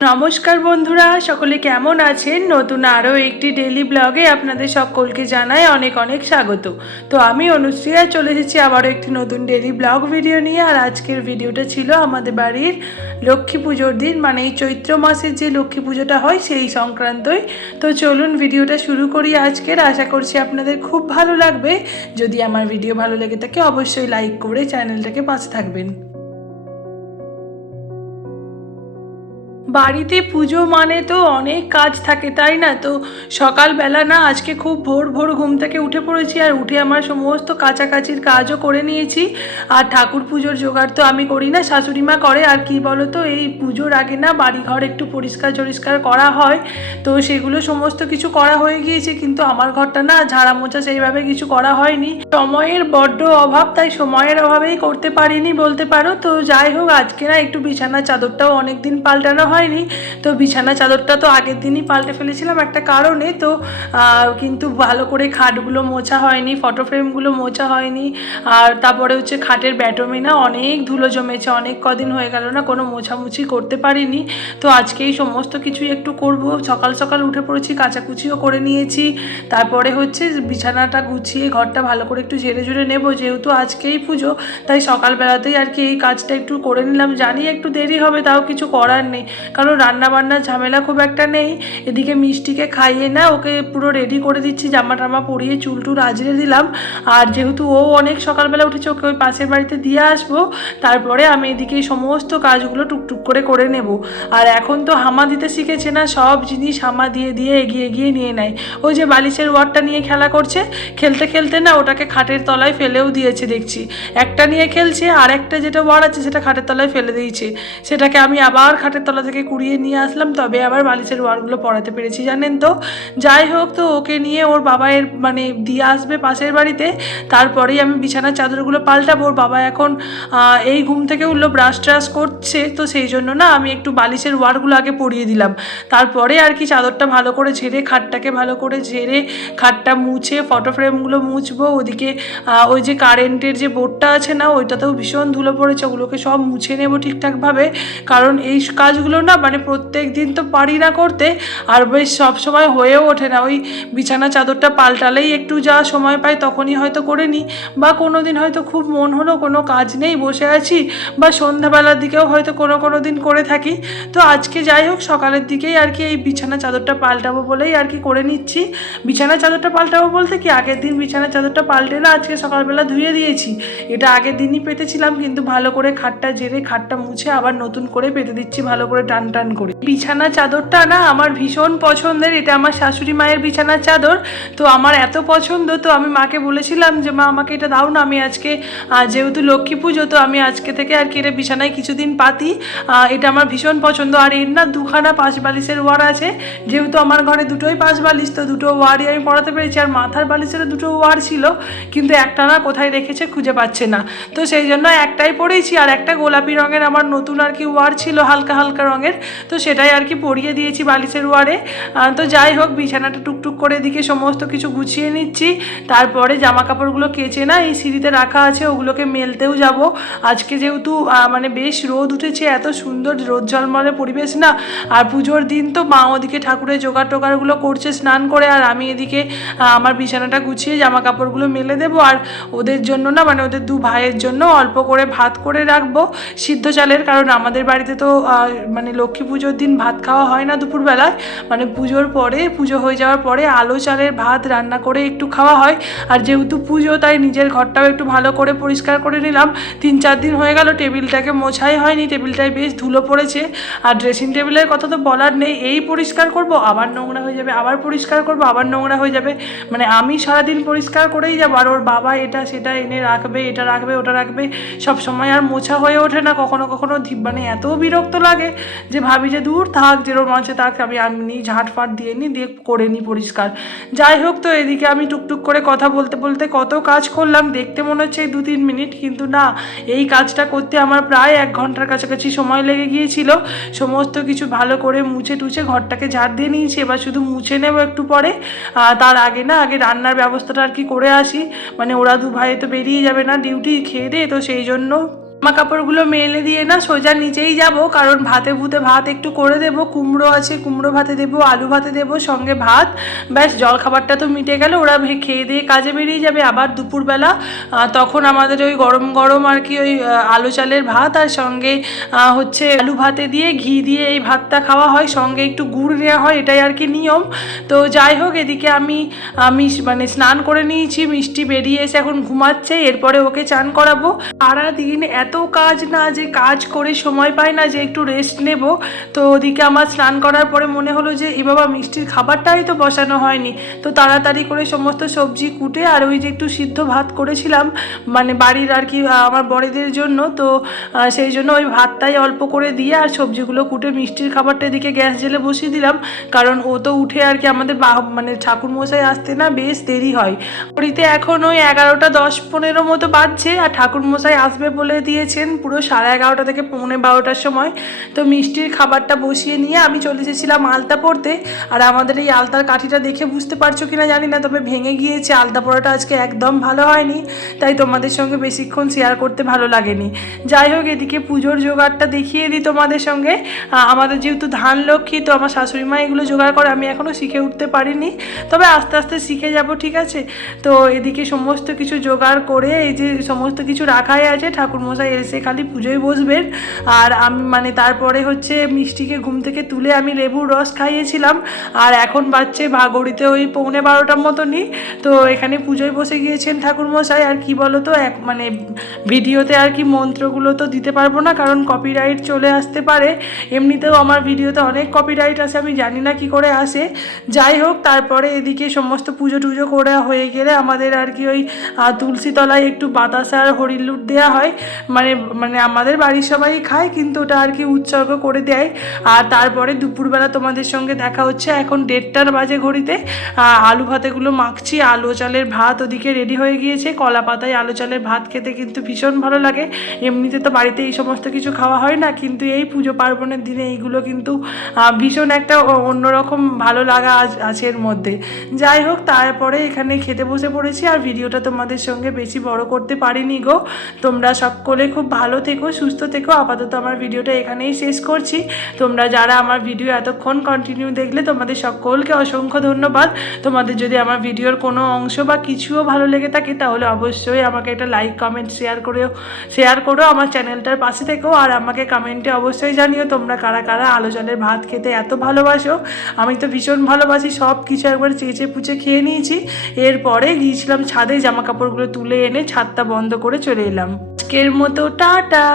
নমস্কার বন্ধুরা, সকলে কেমন আছেন? নতুন আরও একটি ডেইলি ব্লগে আপনাদের সকলকে জানাই অনেক অনেক স্বাগত। তো আমি অনুশ্রিয়া চলে এসেছি আবারও একটি নতুন ডেইলি ব্লগ ভিডিও নিয়ে। আর আজকের ভিডিওটা ছিল আমাদের বাড়ির লক্ষ্মী পুজোর দিন, মানে এই চৈত্র মাসের যে লক্ষ্মী পুজোটা হয় সেই সংক্রান্তই। তো চলুন ভিডিওটা শুরু করি আজকের। আশা করছি আপনাদের খুব ভালো লাগবে। যদি আমার ভিডিও ভালো লেগে থাকে অবশ্যই লাইক করে চ্যানেলটাকে পাশে থাকবেন। বাড়িতে পুজো মানে তো অনেক কাজ থাকে, তাই না? তো সকালবেলা না আজকে খুব ভোর ভোর ঘুম থেকে উঠে পড়েছি, আর উঠে আমার সমস্ত কাচাকাচির কাজও করে নিয়েছি। আর ঠাকুর পুজোর জোগাড় তো আমি করি না, শাশুড়ি মা করে। আর কি বলো তো, এই পুজোর আগে না বাড়িঘর একটু পরিষ্কার টরিষ্কার করা হয়, তো সেগুলো সমস্ত কিছু করা হয়ে গিয়েছে, কিন্তু আমার ঘরটা না ঝাড়া মোছা সেইভাবে কিছু করা হয়নি। সময়ের বড্ড অভাব, তাই সময়ের অভাবেই করতে পারিনি বলতে পারো। তো যাই হোক, আজকে না একটু বিছানার চাদরটাও অনেকদিন পাল্টানো হয়নি, তো বিছানা চাদরটা তো আগের দিনই পাল্টে ফেলেছিলাম একটা কারণে। তো কিন্তু ভালো করে খাটগুলো মোছা হয়নি, ফটো ফ্রেমগুলো মোছা হয়নি। আর তারপরে হচ্ছে খাটের ব্যাটমে না অনেক ধুলো জমেছে, অনেক কদিন হয়ে গেল না কোনো মোছামুছি করতে পারিনি। তো আজকে এই সমস্ত কিছুই একটু করব। সকাল সকাল উঠে পড়েছি, কাচাকুচিও করে নিয়েছি। তারপরে হচ্ছে বিছানাটা গুছিয়ে ঘরটা ভালো করে একটু ঝেড়ে ঝুড়ে নেব, যেহেতু আজকেই পুজো, তাই সকালবেলাতেই আর কি এই কাজটা একটু করে নিলাম। জানি একটু দেরি হবে, তাও কিছু করার নেই, কারণ রান্না বান্নার ঝামেলা খুব একটা নেই। এদিকে মিষ্টিকে খাইয়ে না ওকে পুরো রেডি করে দিচ্ছি, জামা টামা পরিয়ে চুল টুল আজরে দিলাম। আর যেহেতু ও অনেক সকালবেলা উঠেছে, ওকে ওই পাশের বাড়িতে দিয়ে আসবো, তারপরে আমি এদিকে এই সমস্ত কাজগুলো টুকটুক করে করে নেব। আর এখন তো হামা দিতে শিখেছে না, সব জিনিস হামা দিয়ে দিয়ে এগিয়ে এগিয়ে নিয়ে নেয়। ওই যে বালিশের ওয়ারটা নিয়ে খেলা করছে, খেলতে খেলতে না ওটাকে খাটের তলায় ফেলেও দিয়েছে দেখছি। একটা নিয়ে খেলছে, আর একটা যেটা ওয়ার আছে সেটা খাটের তলায় ফেলে দিয়েছে। সেটাকে আমি আবার খাটের তলা থেকে কুড়িয়ে নিয়ে আসলাম, তবে আবার বালিশের ওয়ারগুলো পরাতে পেরেছি, জানেন তো। যাই হোক, তো ওকে নিয়ে ওর বাবায়ের মানে দিয়ে আসবে পাশের বাড়িতে, তারপরেই আমি বিছানার চাদরগুলো পাল্টাবো। ওর বাবা এখন এই ঘুম থেকে উঠলো, ব্রাশ ট্রাশ করছে, তো সেই জন্য না আমি একটু বালিশের ওয়ারগুলো আগে পরিয়ে দিলাম। তারপরে আর কি চাদরটা ভালো করে ঝেড়ে, খাটটাকে ভালো করে ঝেড়ে খাটটা মুছে ফটো ফ্রেমগুলো মুছবো। ওদিকে ওই যে কারেন্টের যে বোর্ডটা আছে না, ওইটাতেও ভীষণ ধুলো পড়েছে, ওগুলোকে সব মুছে নেবো ঠিকঠাকভাবে। কারণ এই কাজগুলো না মানে প্রত্যেক দিন তো পারি না করতে, আর বেশ সব সময় হয়েও ওঠে না। ওই বিছানা চাদরটা পাল্টালেই একটু যা সময় পাই তখনই হয়তো করে নিই, বা কোনো দিন হয়তো খুব মন হলো, কোনো কাজ নেই, বসে আছি, বা সন্ধ্যাবেলার দিকেও হয়তো কোনো দিন করে থাকি। তো আজকে যাই হোক সকালের দিকেই আর কি এই বিছানা চাদরটা পাল্টাবো বলেই আর কি করে নিচ্ছি। বিছানা চাদরটা পাল্টাবো বলতে কি, আগের দিন বিছানা চাদরটা পাল্টে না আজকে সকালবেলা ধুয়ে দিয়েছি। এটা আগের দিনই পেতেছিলাম, কিন্তু ভালো করে খাটটা ঝেড়ে খাটটা মুছে আবার নতুন করে পেতে দিচ্ছি ভালো করে টান টান করে। বিছানা চাদরটা না আমার ভীষণ পছন্দের, এটা আমার শাশুড়ি মায়ের বিছানার চাদর। তো আমার এত পছন্দ, তো আমি মাকে বলেছিলাম যে মা আমাকে এটা দাও না, আমি আজকে যেহেতু লক্ষ্মী পুজো, তো আমি আজকে থেকে আর কি এটা বিছানায় কিছুদিন পাতি। এটা আমার ভীষণ পছন্দ। আর এর না দুখানা পাঁচ বালিশের ওয়ার আছে, যেহেতু আমার ঘরে দুটোই পাঁচ বালিশ, তো দুটো ওয়ারই আমি পরাতে পেরেছি। আর মাথার বালিশেরও দুটো ওয়ার ছিল, কিন্তু একটা না কোথায় রেখেছে খুঁজে পাচ্ছে না, তো সেই জন্য একটাই পরেছি। আর একটা গোলাপি রঙের আমার নতুন আর কি ওয়ার ছিল, হালকা হালকা রঙের, তো সেটাই আর কি পরিয়ে দিয়েছি বালিশের ওয়ারে। তো যাই হোক, বিছানাটা টুকটুক করে দিকে সমস্ত কিছু গুছিয়ে নিচ্ছি। তারপরে জামা কাপড়গুলো কেচে না এই সিঁড়িতে রাখা আছে, ওগুলোকে মেলতেও যাব। আজকে যেহেতু মানে বেশ রোদ উঠেছে, এত সুন্দর রোদ ঝলমলে পরিবেশ না। আর পুজোর দিন তো মা ওদিকে ঠাকুরের জোগাড় টোগাড়গুলো করছে স্নান করে, আর আমি এদিকে আমার বিছানাটা গুছিয়ে জামা কাপড়গুলো মেলে দেবো। আর ওদের জন্য না মানে ওদের দু ভাইয়ের জন্য অল্প করে ভাত করে রাখবো সিদ্ধ চালের, কারণ আমাদের বাড়িতে তো মানে লক্ষ্মী পুজোর দিন ভাত খাওয়া হয় না দুপুরবেলায়, মানে পুজোর পরে, পুজো হয়ে যাওয়ার পরে আলো চালের ভাত রান্না করে একটু খাওয়া হয়। আর যেহেতু পুজো, তাই নিজের ঘরটাও একটু ভালো করে পরিষ্কার করে নিলাম। 3-4 দিন হয়ে গেল টেবিলটাকে মোছাই হয়নি, টেবিলটায় বেশ ধুলো পড়েছে। আর ড্রেসিং টেবিলের কথা তো বলার নেই, এই পরিষ্কার করব আবার নোংরা হয়ে যাবে, আবার পরিষ্কার করব আবার নোংরা হয়ে যাবে, মানে আমি সারাদিন পরিষ্কার করেই যাবো। আর ওর বাবা এটা সেটা এনে রাখবে, এটা রাখবে ওটা রাখবে, সব সময় আর মোছা হয়ে ওঠে না। কখনো কখনো মানে এত বিরক্ত লাগে যে ভাবি যে দূর থাক, যেরকম আছে থাক, আমি ঝাঁটফাট দিয়ে নিই, দিয়ে করে নিই পরিষ্কার। যাই হোক, তো এদিকে আমি টুকটুক করে কথা বলতে বলতে কত কাজ করলাম, দেখতে মনে হচ্ছে এই 2-3 মিনিট, কিন্তু না, এই কাজটা করতে আমার প্রায় 1 ঘন্টার কাছাকাছি সময় লেগে গিয়েছিল। সমস্ত কিছু ভালো করে মুছে টুছে ঘরটাকে ঝাড় দিয়ে নিয়েছি, এবার শুধু মুছে নেব একটু পরে। তার আগে না আগে রান্নার ব্যবস্থাটা আর কি করে আসি, মানে ওরা দু ভাই তো বেরিয়ে যাবে না ডিউটি খেয়ে দিয়ে, তো সেই জন্য জামা কাপড়গুলো মেলে দিয়ে না সোজা নিচেই যাব, কারণ ভাত একটু করে দেবো, কুমড়ো আছে, কুমড়ো ভাতে দেবো, আলু ভাতে দেবো, সঙ্গে ভাত, ব্যাস জলখাবারটা তো মিটে গেল। ওরা খেয়ে দিয়ে কাজে বেরিয়ে যাবে। আবার দুপুরবেলা তখন আমাদের ওই গরম গরম আর কি ওই আলু চালের ভাত আর সঙ্গে হচ্ছে আলু ভাতে দিয়ে ঘি দিয়ে এই ভাতটা খাওয়া হয়, সঙ্গে একটু গুড় নেওয়া হয়, এটাই আর কি নিয়ম। তো যাই হোক, এদিকে আমি মানে স্নান করে নিয়েছি, মিষ্টি বেরিয়ে এসে এখন ঘুমাচ্ছে, এরপরে ওকে চান করাবো। সারাদিন এত কাজ না যে কাজ করে সময় পাই না যে একটু রেস্ট নেব। তো ওদিকে আমার স্নান করার পরে মনে হলো যে এ বাবা, মিষ্টির খাবারটাই তো বসানো হয়নি। তো তাড়াতাড়ি করে সমস্ত সবজি কুটে আর ওই যে একটু সিদ্ধ ভাত করেছিলাম মানে বাড়ির আর কি আমার বড়দের জন্য, তো সেই জন্য ওই ভাতটাই অল্প করে দিয়ে আর সবজিগুলো কুটে মিষ্টির খাবারটা এদিকে গ্যাস জেলে বসিয়ে দিলাম। কারণ ও তো উঠে আর কি আমাদের মানে ঠাকুরমশাই আসতে না বেশ দেরি হয়। ঘড়িতে এখন ওই 11টা 10-15 মতো বাজছে, আর ঠাকুরমশাই আসবে বলে দিয়েছেন পুরো 11:30 থেকে 11:45 সময়। তো মিষ্টির খাবারটা বসিয়ে নিয়ে আমি চলে এসেছিলাম আলতা পরতে। আর আমাদের এই আলতার কাঠিটা দেখে বুঝতে পারছো কিনা জানি না, তবে ভেঙে গিয়েছে। আলতা পরাটা আজকে একদম ভালো হয়নি, তাই তোমাদের সঙ্গে বেশিক্ষণ শেয়ার করতে ভালো লাগেনি। যাই হোক, এদিকে পুজোর জোগাড়টা দেখিয়ে দিই তোমাদের সঙ্গে। আমাদের যেহেতু ধান লক্ষ্মী, তো আমার শাশুড়ি মা এগুলো জোগাড় করে, আমি এখনও শিখে উঠতে পারিনি, তবে আস্তে আস্তে শিখে যাব, ঠিক আছে। তো এদিকে সমস্ত কিছু জোগাড় করে এই যে সমস্ত কিছু রাখাই আছে, ঠাকুরমশাই এসে খালি পুজোয় বসবেন। আর আমি মানে তারপরে হচ্ছে মিষ্টিকে ঘুম থেকে তুলে আমি লেবুর রস খাইয়েছিলাম। আর এখন বাজছে ঘড়িতে ওই 11:45 মতনই। তো এখানে পুজোয় বসে গিয়েছেন ঠাকুরমশাই। আর কি বলো তো, মানে ভিডিওতে আর কি মন্ত্রগুলো তো দিতে পারবো না, কারণ কপিরাইট চলে আসতে পারে। এমনিতেও আমার ভিডিওতে অনেক কপিরাইট আসে, আমি জানি না কি করে আসে। যাই হোক, তারপরে এদিকে সমস্ত পুজো টুজো করে হয়ে গেলে আমাদের আর কি ওই তুলসী তলায় একটু বাতাসা আর হরির লুট দেওয়া হয়। মানে মানে আমাদের বাড়ির সবাই খায়, কিন্তু ওটা আর কি উৎসর্গ করে দেয়। আর তারপরে দুপুরবেলা তোমাদের সঙ্গে দেখা হচ্ছে। এখন 1:30 বাজে ঘড়িতে। আলু ভাতেগুলো মাখছি, আলু চালের ভাত ওদিকে রেডি হয়ে গিয়েছে। কলা পাতায় আলু চালের ভাত খেতে কিন্তু ভীষণ ভালো লাগে। এমনিতে তো বাড়িতে এই সমস্ত কিছু খাওয়া হয় না, কিন্তু এই পুজো পার্বণের দিনে এইগুলো কিন্তু ভীষণ একটা অন্যরকম ভালো লাগা আছে এর মধ্যে। যাই হোক, তারপরে এখানে খেতে বসে পড়েছি। আর ভিডিওটা তোমাদের সঙ্গে বেশি বড় করতে পারিনি গো। তোমরা সকলে খুব ভালো থেকো, সুস্থ থেকো। আপাতত আমার ভিডিওটা এখানেই শেষ করছি। তোমরা যারা আমার ভিডিও এতক্ষণ কন্টিনিউ দেখলে, তোমাদের সকলকে অসংখ্য ধন্যবাদ। তোমাদের যদি আমার ভিডিওর কোনো অংশ বা কিছুও ভালো লেগে থাকে, তাহলে অবশ্যই আমাকে একটা লাইক, কমেন্ট, শেয়ার করো। আমার চ্যানেলটার পাশে থেকো। আর আমাকে কমেন্টে অবশ্যই জানিও তোমরা কারা কারা আলু চালের ভাত খেতে এত ভালোবাসো। আমি তো ভীষণ ভালোবাসি, সব কিছু একবার চেঁচে পুচে খেয়ে নিয়েছি। এরপরে গিয়েছিলাম ছাদে, জামা কাপড়গুলো তুলে এনে ছাদটা বন্ধ করে চলে এলাম। আজকের মতো টাটা।